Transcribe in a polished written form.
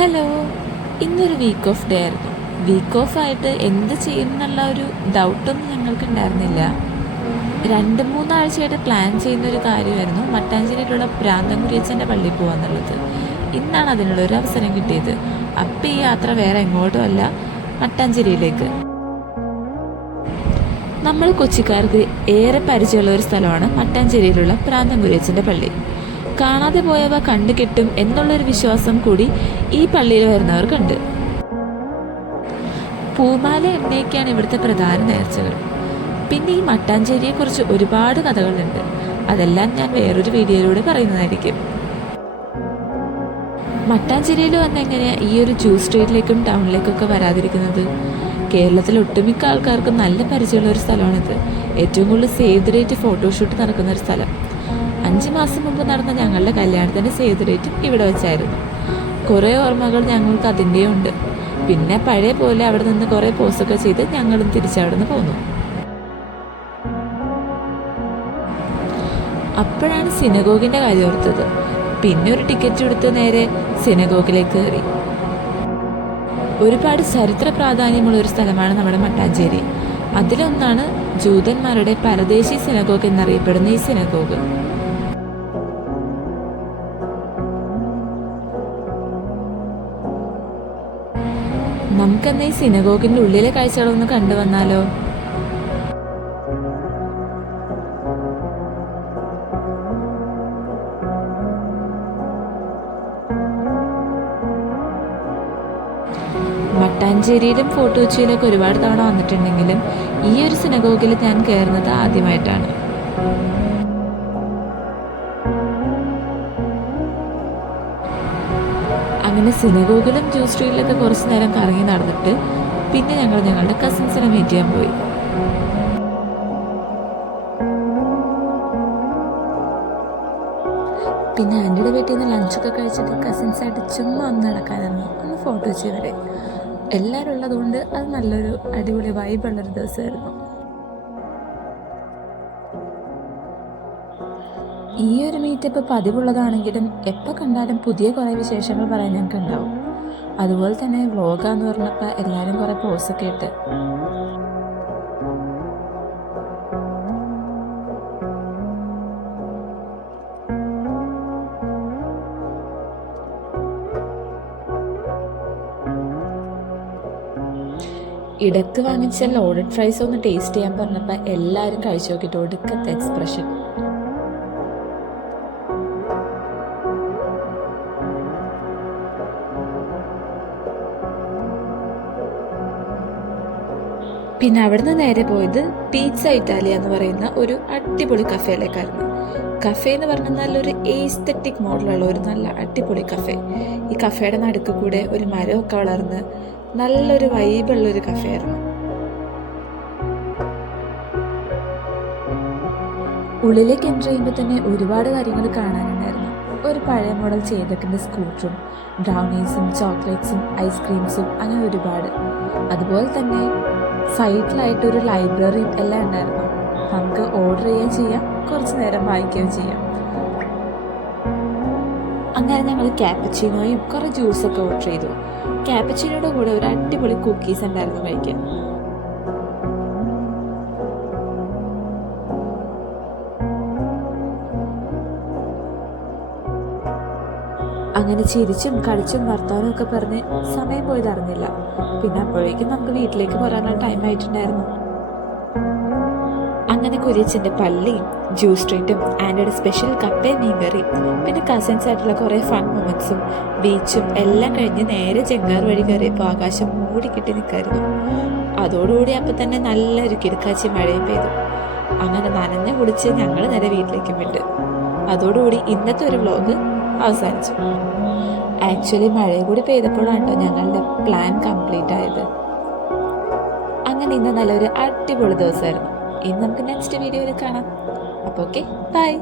Hello, ഇന്നൊരു week off day ആയിരുന്നു. Week of ആയിട്ട് എന്ത് ചെയ്യുന്നുള്ള ഒരു ഡൗട്ടൊന്നും ഞങ്ങൾക്ക് ഉണ്ടായിരുന്നില്ല. 2-3 ആഴ്ചയായിട്ട് പ്ലാൻ ചെയ്യുന്നൊരു കാര്യമായിരുന്നു മട്ടാഞ്ചേരിയിലുള്ള പ്രാന്തൻകുരിയച്ചൻ്റെ പള്ളിയിൽ പോകാന്നുള്ളത്. ഇന്നാണ് അതിനുള്ളൊരു അവസരം കിട്ടിയത്. അപ്പം ഈ യാത്ര വേറെ എങ്ങോട്ടും അല്ല, മട്ടാഞ്ചേരിയിലേക്ക്. നമ്മൾ കൊച്ചിക്കാർക്ക് ഏറെ പരിചയമുള്ള ഒരു സ്ഥലമാണ് മട്ടാഞ്ചേരിയിലുള്ള പ്രാന്തൻകുരിയച്ചൻ്റെ പള്ളി. കാണാതെ പോയവ കണ്ടു കിട്ടും എന്നുള്ളൊരു വിശ്വാസം കൂടി ഈ പള്ളിയിൽ വരുന്നവർക്കുണ്ട്. പൂമാല എണ്ണയൊക്കെയാണ് ഇവിടുത്തെ പ്രധാന നേർച്ചകൾ. പിന്നെ ഈ മട്ടാഞ്ചേരിയെക്കുറിച്ച് ഒരുപാട് കഥകളുണ്ട്. അതെല്ലാം ഞാൻ വേറൊരു വീഡിയോയിലൂടെ പറയുന്നതായിരിക്കും. മട്ടാഞ്ചേരിയിൽ വന്നെങ്ങനെയാണ് ഈ ഒരു ജ്യൂസ് സ്ട്രീറ്റിലേക്കും ടൗണിലേക്കൊക്കെ വരാതിരിക്കുന്നത്? കേരളത്തിൽ ഒട്ടുമിക്ക ആൾക്കാർക്കും നല്ല പരിചയമുള്ള ഒരു സ്ഥലമാണിത്. ഏറ്റവും കൂടുതൽ സേവ് ദ ഡേറ്റ് ഫോട്ടോഷൂട്ട് നടക്കുന്ന ഒരു സ്ഥലം. 5 മാസം മുമ്പ് നടന്ന ഞങ്ങളുടെ കല്യാണത്തിൻ്റെ സേവ് ദ ഡേറ്റും ഇവിടെ വെച്ചായിരുന്നു. കുറേ ഓർമ്മകൾ ഞങ്ങൾക്ക് അതിൻ്റെയും ഉണ്ട്. പിന്നെ പഴയ പോലെ അവിടെ നിന്ന് കുറേ പോസ്റ്റൊക്കെ ചെയ്ത് ഞങ്ങളും തിരിച്ചവിടെ നിന്ന് പോന്നു. അപ്പോഴാണ് സിനഗോഗിൻ്റെ കാര്യം ഓർത്തത്. പിന്നെ ഒരു ടിക്കറ്റ് എടുത്ത് നേരെ സിനഗോഗിലേക്ക് കയറി. ഒരുപാട് ചരിത്ര പ്രാധാന്യമുള്ള ഒരു സ്ഥലമാണ് നമ്മുടെ മട്ടാഞ്ചേരി. അതിലൊന്നാണ് ജൂതന്മാരുടെ പരദേശി സിനഗോഗ് എന്നറിയപ്പെടുന്ന ഈ സിനഗോഗ്. നമുക്കെന്നാ ഈ സിനഗോഗിൻ്റെ ഉള്ളിലെ കാഴ്ചകളൊന്ന് കണ്ടു വന്നാലോ? മട്ടാഞ്ചേരിയിലും ഫോർട്ട് കൊച്ചിയിലൊക്കെ ഒരുപാട് തവണ വന്നിട്ടുണ്ടെങ്കിലും ഈ ഒരു സിനഗോഗിൽ ഞാൻ കയറുന്നത് ആദ്യമായിട്ടാണ്. അങ്ങനെ സിനഗോഗിലും ജ്യൂസ് സ്ട്രീറ്റിലൊക്കെ കുറച്ച് നേരം കറങ്ങി നടന്നിട്ട് പിന്നെ ഞങ്ങളുടെ കസിൻസിനെ മീറ്റ് ചെയ്യാൻ പോയി. പിന്നെ ആൻറ്റിയുടെ വീട്ടിൽ നിന്ന് ലഞ്ചൊക്കെ കഴിച്ചിട്ട് കസിൻസായിട്ട് ചുമ്മാ ഒന്ന് നടക്കാനായിരുന്നു, ഒന്ന് ഫോട്ടോ ചെയ്തവരെ. എല്ലാവരും ഉള്ളതുകൊണ്ട് അത് നല്ലൊരു അടിപൊളി വൈബുള്ളൊരു ദിവസമായിരുന്നു. ഈ ഒരു മീറ്റപ്പ് പതിവുള്ളതാണെങ്കിലും എപ്പോൾ കണ്ടാലും പുതിയ കുറേ വിശേഷങ്ങൾ പറയാൻ ഞങ്ങൾക്ക് ഉണ്ടാവും. അതുപോലെ തന്നെ വ്ളോഗാന്ന് പറഞ്ഞപ്പോൾ എല്ലാവരും കുറേ പോസ്റ്റൊക്കെ ഇട്ട്. ഇടക്ക് വാങ്ങിച്ച ലോഡഡ് ഫ്രൈസ് ഒന്ന് ടേസ്റ്റ് ചെയ്യാൻ പറഞ്ഞപ്പോൾ എല്ലാവരും കഴിച്ചു നോക്കിയിട്ട് ഒടുക്കത്തെ എക്സ്പ്രഷൻ. പിന്നെ അവിടുന്ന് നേരെ പോയത് പീറ്റ്സ ഇറ്റാലിയ എന്ന് പറയുന്ന ഒരു അടിപൊളി കഫേയിലേക്കായിരുന്നു. കഫേ എന്ന് പറഞ്ഞാൽ നല്ലൊരു എസ്തെറ്റിക് മോഡലുള്ള ഒരു നല്ല അടിപൊളി കഫേ. ഈ കഫേയുടെ നടുക്ക് കൂടെ ഒരു മരമൊക്കെ വളർന്ന് നല്ലൊരു വൈബുള്ളൊരു കഫേയായിരുന്നു. ഉള്ളിലേക്ക് എൻ്റർ ചെയ്യുമ്പോൾ തന്നെ ഒരുപാട് കാര്യങ്ങൾ കാണാനുണ്ടായിരുന്നു. ഒരു പഴയ മോഡൽ ചെയ്തക്കിൻ്റെ സ്കൂട്ടറും ബ്രൗണീസും ചോക്ലേറ്റ്സും ഐസ്ക്രീംസും അങ്ങനെ ഒരുപാട്. അതുപോലെ തന്നെ സൈഡിലായിട്ടൊരു ലൈബ്രറിയും എല്ലാം ഉണ്ടായിരുന്നു. നമുക്ക് ഓർഡർ ചെയ്യുകയും ചെയ്യാം, കുറച്ച് നേരം വായിക്കുകയും ചെയ്യാം. അങ്ങനെ ഞങ്ങൾ ക്യാപ്പച്ചീനോയും കുറേ ജ്യൂസൊക്കെ ഓർഡർ ചെയ്തു. ക്യാപ്പച്ചീനോയുടെ കൂടെ ഒരു അടിപൊളി കുക്കീസ് ഉണ്ടായിരുന്നു കഴിക്കാൻ. അങ്ങനെ ചിരിച്ചും കളിച്ചും വർത്തമാനവും ഒക്കെ പറഞ്ഞ് സമയം പോയത് അറിഞ്ഞില്ല. പിന്നെ അപ്പോഴേക്കും നമുക്ക് വീട്ടിലേക്ക് പോരാനുള്ള ടൈം ആയിട്ടുണ്ടായിരുന്നു. അങ്ങനെ കുരിയച്ചൻ്റെ പള്ളിയും ജ്യൂസ് സ്ട്രീറ്റും ആൻറ്റിയുടെ സ്പെഷ്യൽ കപ്പയും മീൻകറിയും പിന്നെ കസിൻസ് ആയിട്ടുള്ള കുറേ ഫൺ മൊമെൻറ്റ്സും ബീച്ചും എല്ലാം കഴിഞ്ഞ് നേരെ ചെങ്കാർ വഴി കയറിയപ്പോൾ ആകാശം മൂടിക്കിട്ടി നിൽക്കായിരുന്നു. അതോടുകൂടി അപ്പം തന്നെ നല്ലൊരു കിടക്കാച്ചി മഴയും പെയ്തു. അങ്ങനെ നനഞ്ഞു കുടിച്ച് ഞങ്ങൾ നേരെ വീട്ടിലേക്ക് വിട്ട്. അതോടുകൂടി ഇന്നത്തെ ഒരു വ്ളോഗ് അവസാനിച്ചു. ആക്ച്വലി മഴയും കൂടി പെയ്തപ്പോഴാണ് ഞങ്ങളുടെ പ്ലാൻ കംപ്ലീറ്റ് ആയത്. അങ്ങനെ ഇന്ന് നല്ലൊരു അടിപൊളി ദിവസമായിരുന്നു. ഇനി നമുക്ക് നെക്സ്റ്റ് വീഡിയോയിൽ കാണാം. അപ്പോൾ ഓക്കെ, ബൈ.